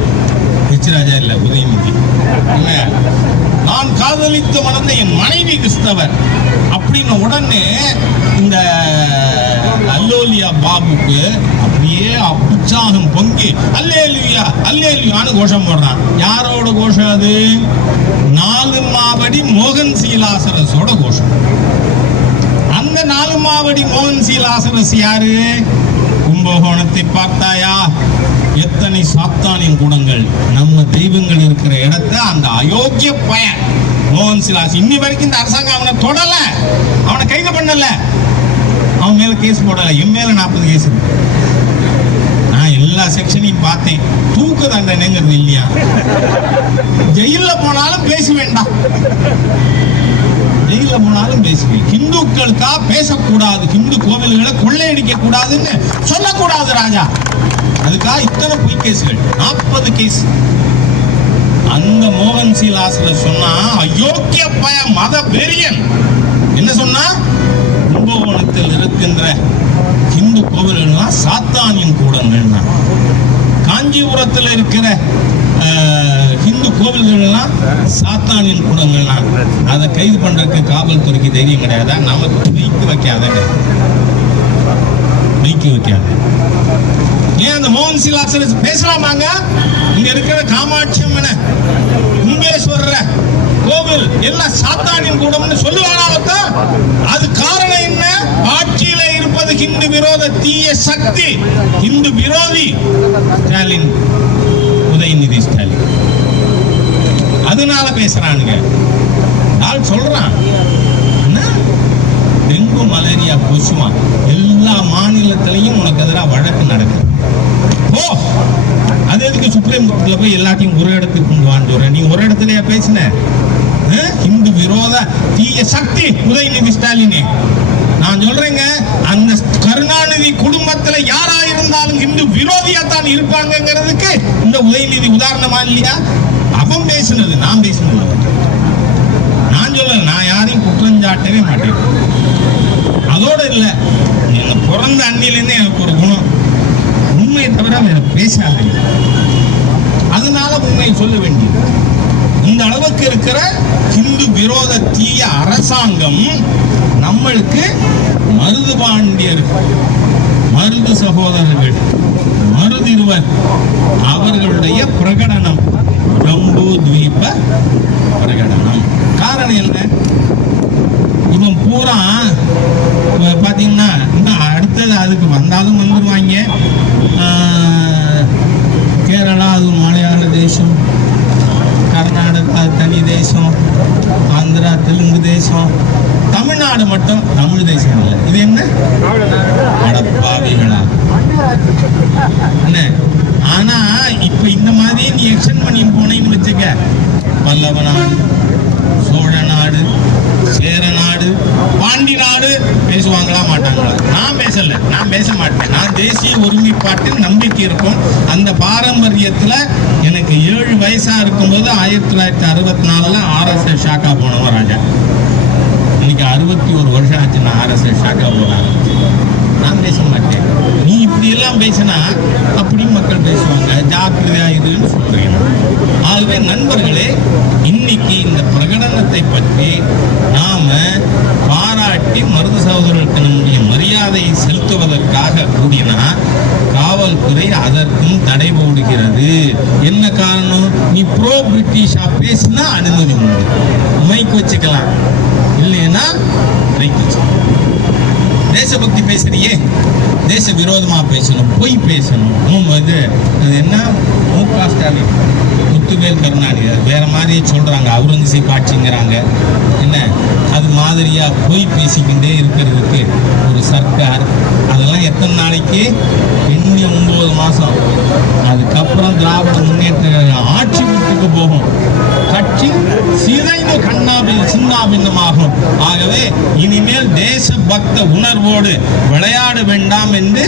ராஜா இல்ல, உதயநிதி. நான் காதலித்து மணந்த என் மனைவி கிறிஸ்தவர் அப்படின்னு உடனே இந்த அல்லோலியா பாபுக்கு அப்படியே உற்சாகம் பொங்கி அல்லேலுயா அல்லேலுயான்னு கோஷம் போடுறான். யாரோட கோஷம் அது? 4 மாவடி மோகன் சீலாசரஸோட கோஷம். அந்த 4 மாவடி மோகன் சீலாசரஸ் யாரு? கும்பகோணத்தை பார்த்தாயா? எத்தனை சாத்தானின் குணங்கள். நம்ம தெய்வங்கள் இருக்கிற இடத்த அந்த அயோக்கிய பையன் மோகன் சிலாஸ் இன்னி வரைக்கும் இந்த அரசாங்கம் அவனை தொடல, அவனை கைது பண்ணல, அவன் மேல கேஸ் போடல. என் மேல 40 கேஸ். நான் எல்லா செக்ஷனையும் பார்த்தேன். தூக்கு தண்டனைங்கிறது இல்லையா? ஜெயில போனாலும் பேச வேண்டாம், ஜெயில போனாலும் பேசுவேன். ஹிந்துக்களுக்கா பேசக்கூடாது, ஹிந்து கோவில்களை கொள்ளையடிக்க கூடாதுன்னு சொல்லக்கூடாது ராஜா. அதுக்காக இத்தனை பொய் கேஸ்கள், 40 கேஸ். அந்த மோகன் சி லாசரஸ் சொன்னா, அயோக்கிய பய மத வெறியன் என்ன சொன்னா, கும்பகோணத்தில் இருக்கின்ற இந்து கோவில்கள்லாம் சாத்தானின் கூடங்கள்னா, காஞ்சிபுரத்தில் இருக்கிற இந்து கோவில்கள்லாம் சாத்தானின் கூடங்கள்லாம். அதை கைது பண்றதுக்கு காவல்துறைக்கு தைரியம் கிடையாதா? நமக்கு வைக்க வைக்காத, வைக்க வைக்காத. ஏன் அந்த மோகன் சி லாசரஸ் பேசலாமாங்க? இங்க இருக்கிற காமாட்சி அம்மன், கும்பேஸ்வரர் கோவில் எல்லாம் சாத்தானின் கூடம்னு சொல்லுவாங்க. அது காரணம் என்ன? ஆட்சியில இருப்பது இந்து விரோத தீய சக்தி, இந்து விரோதி ஸ்டாலின், உதயநிதி ஸ்டாலின். அதனால பேசுறானுங்க. ஆள் சொல்றான், டெங்கு மலேரியா கொசுமா எல்லா மாநிலத்திலையும் உனக்கு எதிராக வழக்கு நடக்குது. ஓ, அது எதுக்கு சுப்ரீம் கோர்ட்ல போய் எல்லாத்தையும் ஒரு இடத்துக்கு கொண்டு வாண்டுற? நீ ஒரு இடத்துலயா பேசின? இந்து விரோத தீய சக்தி உதயநிதி ஸ்டாலின். நான் சொல்றேங்க, அந்த கருணாநிதி குடும்பத்துல யாரா இருந்தாலும் இந்து விரோதியா தான் இருப்பாங்கிறதுக்கு இந்த உதயநிதி உதாரணமா இல்லையா? அவன் பேசினது, நான் பேசினது. நான் சொல்ல, நான் யாரையும் குற்றஞ்சாட்டவே மாட்டேன். அதோட இல்ல, நீங்க பிறந்த அன்னிலேருந்தே எனக்கு ஒரு குணம், உண்மையை தவிர எனக்கு பேசாது. அதனால உண்மையை சொல்ல வேண்டியது. இந்த அளவுக்கு இருக்கிற இந்து விரோத தீய அரசாங்கம் நம்மளுக்கு மருது பாண்டியர், மருது சகோதரர்கள், மருதிருவர் அவர்களுடைய பிரகடனம், ஜம்பு தீப பிரகடனம். காரணம் என்ன? இவன் பூரா பாத்தீங்கன்னா அடுத்தது அதுக்கு வந்தாலும் வந்துருவாங்க. கேரளா அது மலையாள தேசம், கர்நாடகா தனி தேசம், ஆந்திரா தெலுங்கு தேசம், தமிழ்நாடு மட்டும் தமிழ் தேசம் இல்லை. இது என்ன அடப்பாவிகளா என்ன? ஆனா இப்ப இந்த மாதிரி நீ எக்ஸ்டெண்ட் பண்ணி போனேன்னு வச்சுக்க, பல்லவ நாடு, சோழ நாடு, சேர நாடு, பாண்டி நாடு பேசுவாங்களா மாட்டாங்களா? நான் பேசல, நான் பேச மாட்டேன். நான் தேசிய ஒருமைப்பாட்டில் நம்பிக்கை இருக்கும். அந்த பாரம்பரியத்துல எனக்கு 7 வயசா இருக்கும்போது 1964 RSS ஷாக்கா போனவன் ராஜா. இன்னைக்கு 61 வருஷம் ஆச்சு நான் RSS ஷாக்கா போறேன். நான் பேச மாட்டேன். நீ இப்படி எல்லாம் பேசினா அப்படி மக்கள் பேசுவாங்க, ஜாக்கிரதையா இதுன்னு சொல்றேன். ஆகவே நண்பர்களே, இன்னைக்கு இந்த பிரகடனத்தை பற்றி நாம பாராட்டி மருது சகோதரர்களுக்கு நம்முடைய மரியாதையை செலுத்துவதற்காக கூடினா காவல்துறை அதற்கும் தடை போடுகிறது. என்ன காரணம்? நீ ப்ரோ பிரிட்டிஷா பேசினா அனுமதி உண்டு, மைக் வச்சுக்கலாம், இல்லைன்னா தேசபக்தி பேசுறியே, தேச விரோதமா பேசணும், பொய் பேசணும். அது என்ன, மு.க. ஸ்டாலின், முத்துவேல் கருணாநிதி வேற மாதிரியே சொல்றாங்க, அவுரங்கசீப் ஆட்சிங்கிறாங்க. என்ன அது மாதிரியா பொய் பேசிக்கிட்டே இருக்கிறதுக்கு ஒரு சர்க்கார், அதெல்லாம் எத்தனை நாளைக்கு? இன்னும் 9 மாசம். அதுக்கப்புறம் திராவிட முன்னேற்ற ஆட்சி வீட்டுக்கு போகும், கட்சி சிதைந்து சின்னாபின்னமாகும். ஆகவே இனிமேல் தேசபக்த உணர்வோடு விளையாட வேண்டாம் என்று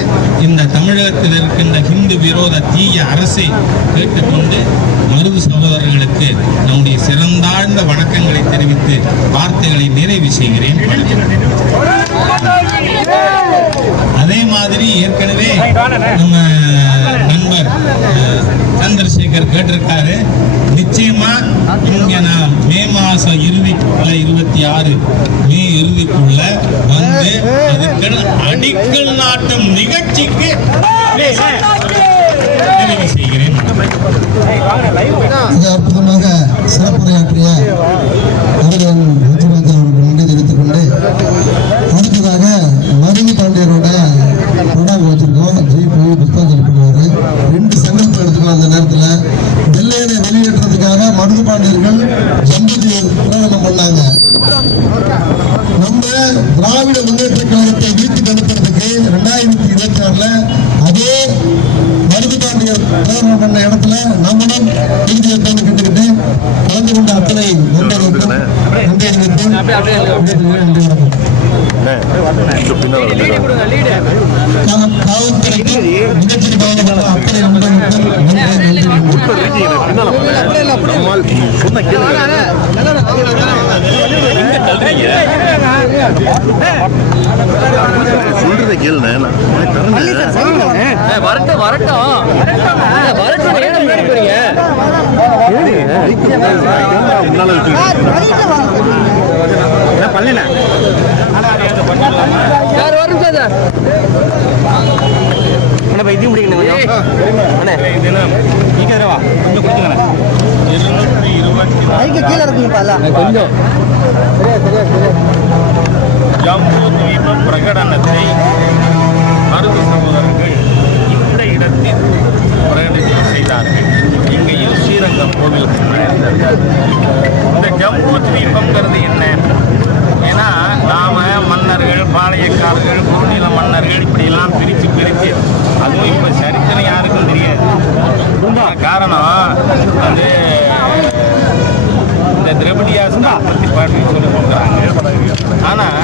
இந்த தமிழகத்தில் இருக்கின்ற இந்து விரோத தீய அரசை கேட்டுக்கொண்டு மருது சகோதரர்களுக்கு நம்முடைய சிறந்தாழ்ந்த வணக்கங்களை தெரிவித்து வார்த்தைகளை நிறைவு செய்கிறேன். அதே மாதிரி ஏற்கனவே நம்ம நண்பர் சந்திரசேகர் கேட்டிருக்காரு, நிச்சயமா இங்க நான் மே மாசம் இறுதிக்குள்ள 26 மே இறுதிக்குள்ள வந்து அதுக்கு அடிக்கல் நாட்டும் நிகழ்ச்சிக்கு நிறைவு செய்கிறேன். அற்புதமாக சிறப்புரையாற்றிய அவர்கள் நன்றி தெரிவித்துக் கொண்டு அடுத்ததாக மருது பாண்டியரோட படம் வச்சிருக்கோம். ஜெய் புத்தகம் பண்ணுவாரு. 2 சங்கல்பம் எடுத்துக்கலாம். அந்த நேரத்தில் வெள்ளையனை வெளியேற்றதுக்காக மருது பாண்டியர்கள் ஜம்பதி பிரகடனம் பண்ணாங்க. நம்ம திராவிட முன்னேற்ற கழகத்தை வீட்டுக்கு அனுப்புறதுக்கு 2026 அதே மருது பாண்டியர் பிரகடனம் பண்ண இடத்துல நம்மளும் இறுதியேற்றோடு கேட்டுக்கிட்டு கலந்து கொண்ட அத்தனை நண்பர்களுக்கும் நன்றி தெரிவித்து நன்றி வணக்கம். காவல்துறைக்கு நிகழ்ச்சி சம்பந்தப்பட்ட அத்தனை நண்பர்களுக்கும் சொல்றதை கேளுண்ணே வரட்டும் முன்னால பண்ணல யார் வரும் சார் என்ன பைத்தியம் முடிக்கணும் கீழே இருக்குங்க கொஞ்சம் ஜம்பு தீப பிரகடனத்தை மருது சகோதரர்கள் இந்த இடத்தில் பிரகடனம் செய்தார்கள். இங்கேயும் ஸ்ரீரங்கம் கோவில் இந்த ஜம்பு தீபம்ங்கிறது என்ன? ஏன்னா நாம மன்னர்கள், பாளையக்காரர்கள், குறுநில மன்னர்கள் இப்படியெல்லாம் பிரித்து அதுவும் இப்போ சரித்திரம் யாருக்கும் தெரியாது. காரணம் அது இந்த திரவிடியாஸ் பற்றி பாட்டி சொல்லி கொடுக்குறாங்க. ஆனால்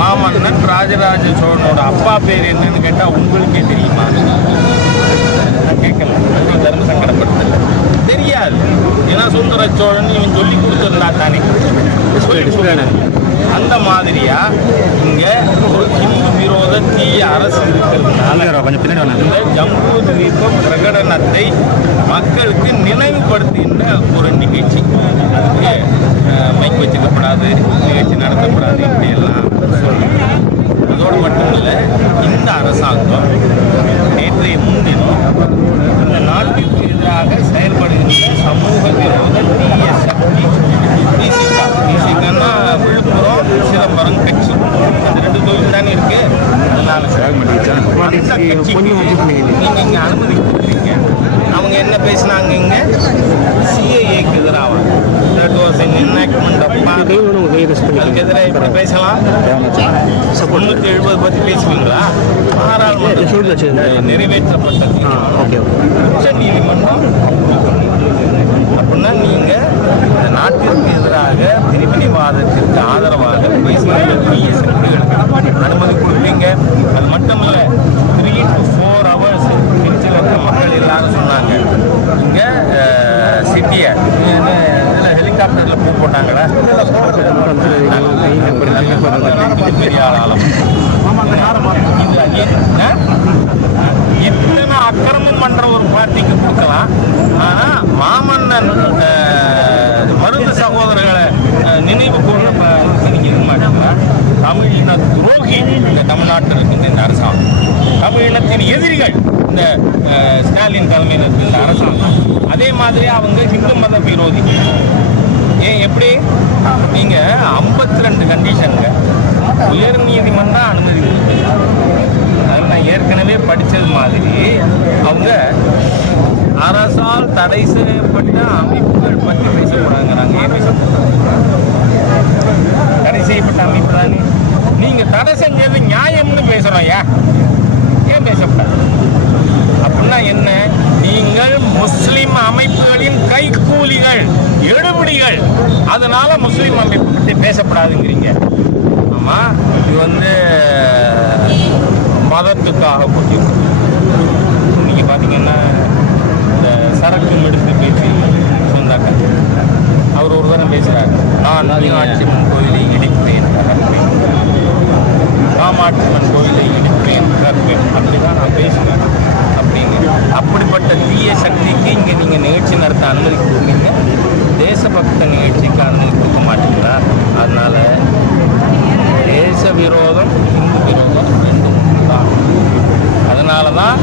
மாமன்னன் ராஜராஜ சோழனோட அப்பா பேர் என்னன்னு கேட்டால் உங்களுக்கே தெரியுமா? நான் கேட்கல, தர்ம சங்கடப்படுத்தல, தெரியாது. ஏன்னா சுந்தர சோழன் இவன் சொல்லி கொடுத்துருந்தா தானே அந்த மாதிரியா இங்க ஒரு ஹிந்து விரோத தீய அரசு இருக்கிறதுனால இந்த ஜம்பு தீப பிரகடனத்தை மக்களுக்கு நினைவுபடுத்துகின்ற ஒரு நிகழ்ச்சி. அதுக்கு மைக் வச்சுக்கப்படாது, நிகழ்ச்சி நடத்தப்படாது, இப்படியெல்லாம் சொல்லுவாங்க. அதோடு மட்டுமில்லை, இந்த அரசாங்கம் நேற்றைய முன்தினம் இந்த நாட்டிற்கு எதிராக செயல்படுகின்ற சமூக விரோத தீய சக்தி டிசிகா விழுப்புரம், சிதம்பரம் கட்சி, அந்த 2 தொகுதி தானே இருக்கு. அதனால நீங்க இங்க அனுமதி கொடுக்குறீங்க. அவங்க என்ன பேசினாங்க? இங்க சிஏஏக்கு எதிராக அதுக்கு எதிராக இப்படி பேசலாம். 370 பத்தி பேசுவீங்களா? பாராளுமன்றம் நிறைவேற்றப்பட்ட உச்ச நீதிமன்றம் அப்படின்னா நீங்க இந்த நாட்டிற்கு எதிராக பிரிவினைவாதத்திற்கு ஆதரவாக பேசுகிற தீய சக்திகளுக்கு அனுமதி கொடுப்பீங்க. அது மட்டும் இல்லை, 3 to 4 hours திருச்சியில் இருக்க மக்கள் எல்லாரும் சொன்னாங்க இங்க சிட்டியை இதில் ஹெலிகாப்டரில் பூ போட்டாங்களா? பெரிய ஆளாலும் இத்தனை அக்கிரமம் பண்ற ஒரு பார்ட்டிக்கு கொடுக்கலாம். ஆனா மாமன்னன் மருது சகோதரர்களை நினைவு கூர்ந்து நீங்க இருக்க மாட்டீங்களா? தமிழின துரோகி இந்த தமிழ்நாட்டில் இருக்கின்ற இந்த அரசாங்கம், தமிழினத்தின் எதிரிகள் இந்த ஸ்டாலின் தலைமையில் இருக்க இந்த அரசாங்கம். அதே மாதிரி அவங்க ஹிந்து மத விரோதி. ஏன் எப்படி? நீங்க 52 கண்டிஷனுங்க உயர் நீதிமன்றம் அனுமதி அதில் நான் ஏற்கனவே படித்தது மாதிரி அவங்க அரசால் தடை செய்யப்பட்ட அமைப்புகள் பற்றி பேசக்கூடாதுங்கிறாங்க. ஏன் பேசக்கூடாது? தடை செய்யப்பட்ட அமைப்பு தானே. நீங்கள் தடை செஞ்சது நியாயம்னு பேசுகிறோம். ஏன் பேசக்கூடாது? அப்படின்னா என்ன? நீங்கள் முஸ்லிம் அமைப்புகளின் கைக்கூலிகள், எடுபிடிகள். அதனால முஸ்லிம் அமைப்பு பற்றி பேசப்படாதுங்கிறீங்க. ஆமாம், இது மதத்துக்காக போட்டி. நீங்கள் பார்த்தீங்கன்னா இந்த சரக்கு எடுத்து பேசி சொன்னாக்க அவர் ஒரு தரம் பேசுகிறார், நான் மீனாட்சியம்மன் கோயிலை இடிப்பேன், காமாட்சியம்மன் கோயிலை இடிப்பேன், அப்படிதான் நான் பேசுவேன் அப்படின்னு. அப்படிப்பட்ட தீய சக்திக்கு இங்கே நீங்கள் நிகழ்ச்சி நடத்த அனுமதி கொடுக்குறீங்க, தேசபக்த நிகழ்ச்சிக்கு அனுமதி கொடுக்க மாட்டீங்களா? அதனால் தேச விரோதம், இந்து விரோதம் ரெண்டும் தான். அதனால தான்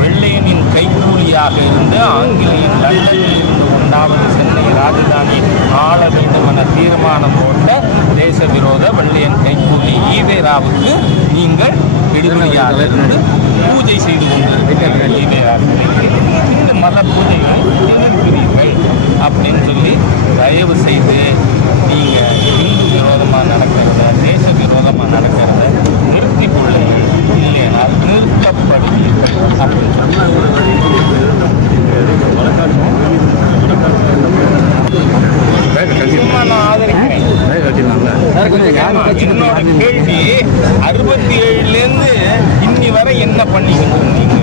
வெள்ளையனின் கைக்கூலியாக இருந்து ஆங்கிலேயன் லண்டனில் இருந்து 1வது சென்னை ராஜதானி ஆள வேண்டும் என தீர்மானம் போட்ட தேச விரோத வெள்ளையன் கைக்கூலி ஈவேராவுக்கு நீங்கள் விடுதலையாக இருந்து பூஜை செய்து கொண்டிருக்கிறீர்கள். ஈவேராவுக்கு இந்த மத பூஜைகளை எதிர்க்கிறீர்கள் அப்படின்னு சொல்லி தயவு செய்து நீங்கள் இந்து விரோதமாக நடக்கிறத, தேச விரோதமாக நடக்கிறத நிறுத்தி கொள்ளுங்கள். இல்லைன்னா நிறுத்தப்படுவீர்கள் அப்படின்னு நான் ஆதரிக்கிறேன். என்னோட கேள்வி 67லேருந்து இன்னி வரை என்ன பண்ணிக்கிட்டு இருந்தீங்க?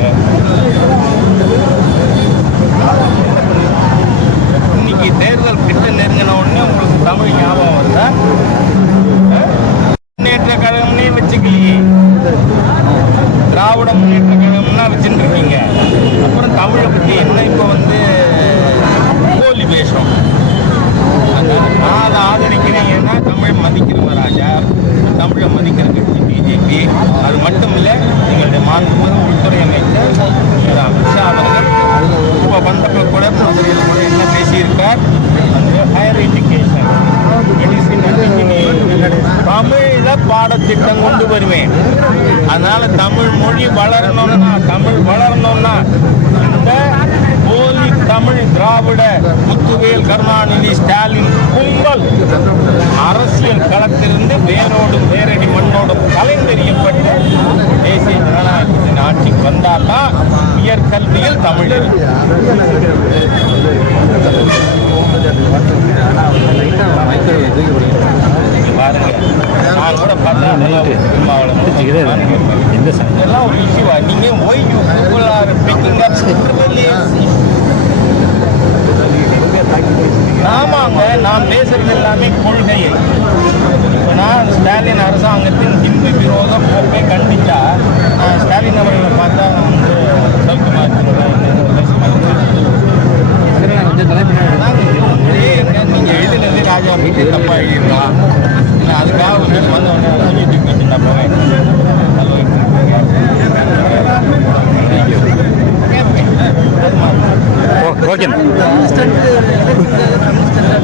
திராவிட முன்னேற்ற கழகம்லாம் வச்சுட்டு இருக்கீங்க. அப்புறம் தமிழை பற்றி என்ன இப்போ வந்து போலி பேசுகிறோம். நான் அதை ஆதரிக்கிறேன். ஏன்னா தமிழ் மதிக்கிறவங்க ராஜா, தமிழை மதிக்கிற கட்சி பிஜேபி. அது மட்டும் இல்லை, எங்களுடைய மாண்புமிகு உள்துறை அமைச்சர் திரு அமித்ஷா அவர்கள் இப்போ வந்தப்போ கூட மதுரையில் கூட என்ன பேசியிருக்கார், அந்த ஹையர் எஜுகேஷன் தமிழில் பாடத்திட்டம் கொண்டு வருவேன். அதனால தமிழ் மொழி வளரணும்னா, தமிழ் வளரணும்னா இந்த போலி தமிழ் திராவிட முத்துவேல் கருணாநிதி ஸ்டாலின் கும்பல் அரசியல் களத்திலிருந்து வேரோடும் வேரடி மண்ணோடும் கலைந்தெறியப்பட்டு தேசிய ஜனநாயகத்தின் ஆட்சிக்கு வந்தால்தான் உயர்கல்வியில் தமிழ் பாருங்க. நான் கூட பார்த்தா இதெல்லாம் ஒரு இஷ்யூவா? நீங்க why you people are picking up ஆமாங்க, நான் பேசுறது எல்லாமே கொள்கையை. இப்போ நான் ஸ்டாலின் அரசாங்கத்தின் ஹிந்து விரோத போக்கை கண்டித்தா ஸ்டாலின் அவர்களை பார்த்தா வந்து சவுக்குமார் நீங்கள் எழுதினது ராஜா பற்றி தப்பாக எழுதிடலாம். அதுக்காக வந்து யூடியூப் வச்சுருந்தா போவேன். ஓகே,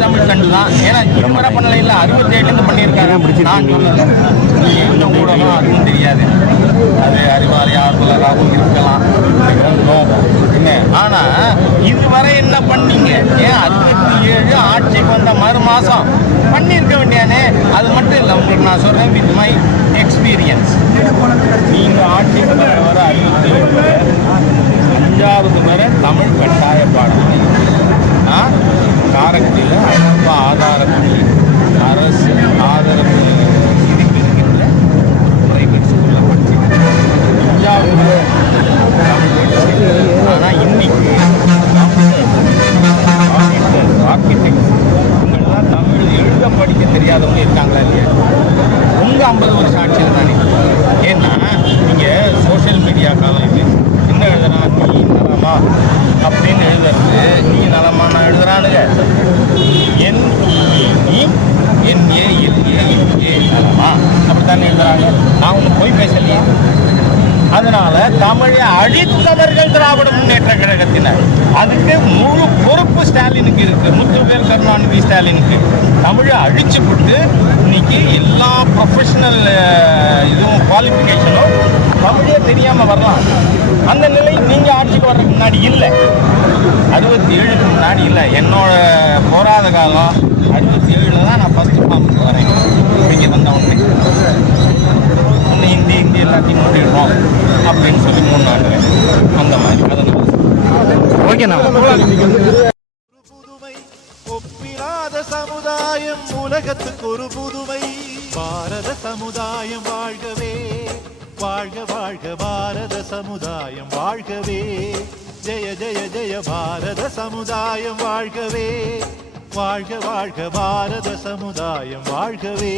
தமிழ் கண்டு தான். ஏன்னா இதுவரை பண்ணல, இல்லை 67லேருந்து பண்ணியிருக்காங்க. நான் சொல்லலை, நீ எழுத கூடலாம், அதுவும் தெரியாது. அது அறிவாளி ஆர்வலராகவும் இருக்கலாம். ஆனால் இதுவரை என்ன பண்ணீங்க? ஏன் 67 ஆட்சிக்கு வந்த மறு மாதம் பண்ணியிருக்க வேண்டியானே? அது மட்டும் இல்லை, உங்களுக்கு நான் சொல்கிறேன் வித் மை எக்ஸ்பீரியன்ஸ். நீங்கள் ஆட்சிக்கு வர 67 5வது வரை தமிழ் கட்டாய பாடம். காரைக்குடியில் அரசு ஆதாரப்படி அரசு ஆதரவு இருக்கின்ற பிரைவேட் ஸ்கூலில் படிச்சுக்கிறேன். 5வது ஆனால் இன்னைக்கு ஆர்கிடெக்ட் இவங்கெல்லாம் தமிழ் எழுத படிக்க தெரியாதவங்க இருக்காங்களா இல்லையா? உங்கள் 50 வருஷம் ஆட்சியில் தானே. ஏன்னா நீங்கள் சோஷியல் மீடியா காலம் இது என்ன எழுதுனா, நீ நலமா அப்படின்னு எழுதுறது, நீ நலமா நான் எழுதுறானுங்க. NENALA நலமா அப்படித்தானே எழுதுறாங்க. நான் ஒன்று போய் பேசலையே. அதனால தமிழை அழித்தவர்கள் திராவிட முன்னேற்ற கழகத்தினர். அதுக்கு முழு பொறுப்பு ஸ்டாலினுக்கு இருக்கு, முத்துவேல் கருணாநிதி ஸ்டாலினுக்கு. தமிழை அழிச்சு விட்டு இன்னைக்கு எல்லா ப்ரொஃபஷனல் இதுவும் குவாலிஃபிகேஷனும் தமிழே தெரியாமல் வரலாம். அந்த நிலை நீங்கள் ஆட்சிக்கு வர்றதுக்கு முன்னாடி இல்லை, 67க்கு முன்னாடி இல்லை. என்னோட போராத காலம் 67 தான். நான் ஃபஸ்ட்டு ஃபார்முக்கு வரேன். இங்கே வந்தவொடனே ஒன்று ஹிந்தி எல்லாத்தையும் நோட்டிடுறோம் அப்படின்னு சொல்லி முன்னாடுவேன். அந்த மாதிரி அதனால் ஓகேண்ணா. புதுமை ஒப்பிலாத சமுதாயம் உலகத்துக்கு ஒரு புதுமை. பாரத சமுதாயம் வாழ்கவே, வாழ்க வாழ்க பாரத சமுதாயம் வாழ்கவே. ஜெய ஜெய ஜெய பாரத சமுதாயம் வாழ்கவே, வாழ்க வாழ்க பாரத சமுதாயம் வாழ்கவே.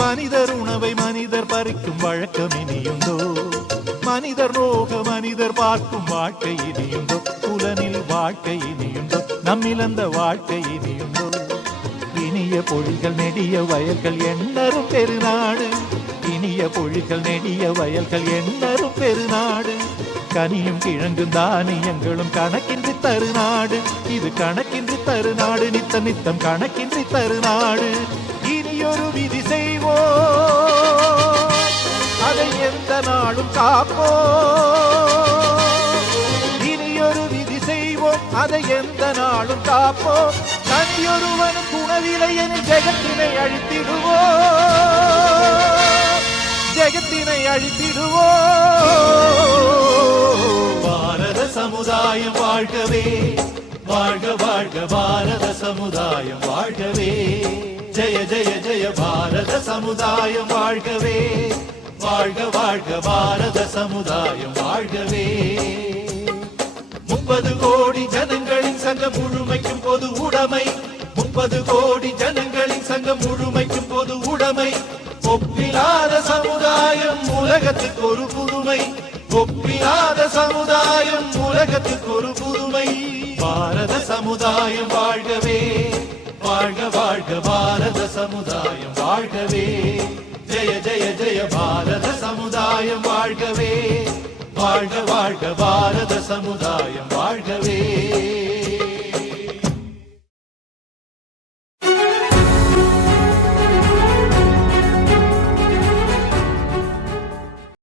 மனிதர் உணவை மனிதர் பறிக்கும் வழக்கம் இனியுண்டோ? மனிதர் நோக மனிதர் பார்க்கும் வாழ்க்கை இனியுண்டோ? புலனில் வாழ்க்கை இனியுண்டோ? நம்மிழந்த வாழ்க்கை இனியுண்டோ? இனிய பொழிகள் நெடிய வயல்கள் எண்ணரும் பெருநாடு. இனிய பொழிகள் நெடிய வயல்கள் எண்ணரும் பெருநாடு. கனியும் கிழங்கும் தானியங்களும் கணக்கின்றி தருநாடு. இது கணக்கின்றி தருநாடு, நித்த நித்தம் கணக்கின்றி தருநாடு. இனியொரு விதி செய்வோம், அதை எந்த நாளும் காப்போம். இனியொரு விதி செய்வோம், அதை எந்த நாளும் காப்போம். தனியொருவனும் குணவில்லை எனில் ஜெகத்தினை அழித்திடுவோம், ஜெகத்தினை அழித்திடுவோம். பாரத சமுதாயம் வாழ்கவே, வாழ்க வாழ்க பாரத சமுதாயம் வாழ்கவே. ஜெய ஜெய ஜெய பாரத சமுதாயம் வாழ்கவே. வாழ்க வாழ்க பாரத சமுதாயம் வாழ்கவே. 30 கோடி ஜனங்களின் சங்கம் முழுமைக்கும் பொது உடைமை. 30 கோடி ஜனங்களின் சங்கம் முழுமைக்கும் பொது உடைமை. ஒப்பிலாத சமுதாயம் உலகத்துக்கு ஒரு புதுமை. ஒப்பிலாத சமுதாயம் உலகத்துக்கு ஒரு புதுமை. பாரத சமுதாயம் வாழ்கவே. வாழ்க வாழ்க பாரத சமுதாயம் வாழ்கவே. ஜெய ஜெய ஜெய பாரத சமுதாயம் வாழ்கவே. வாழ்க வாழ்க பாரத சமுதாயம் வாழ்கவே.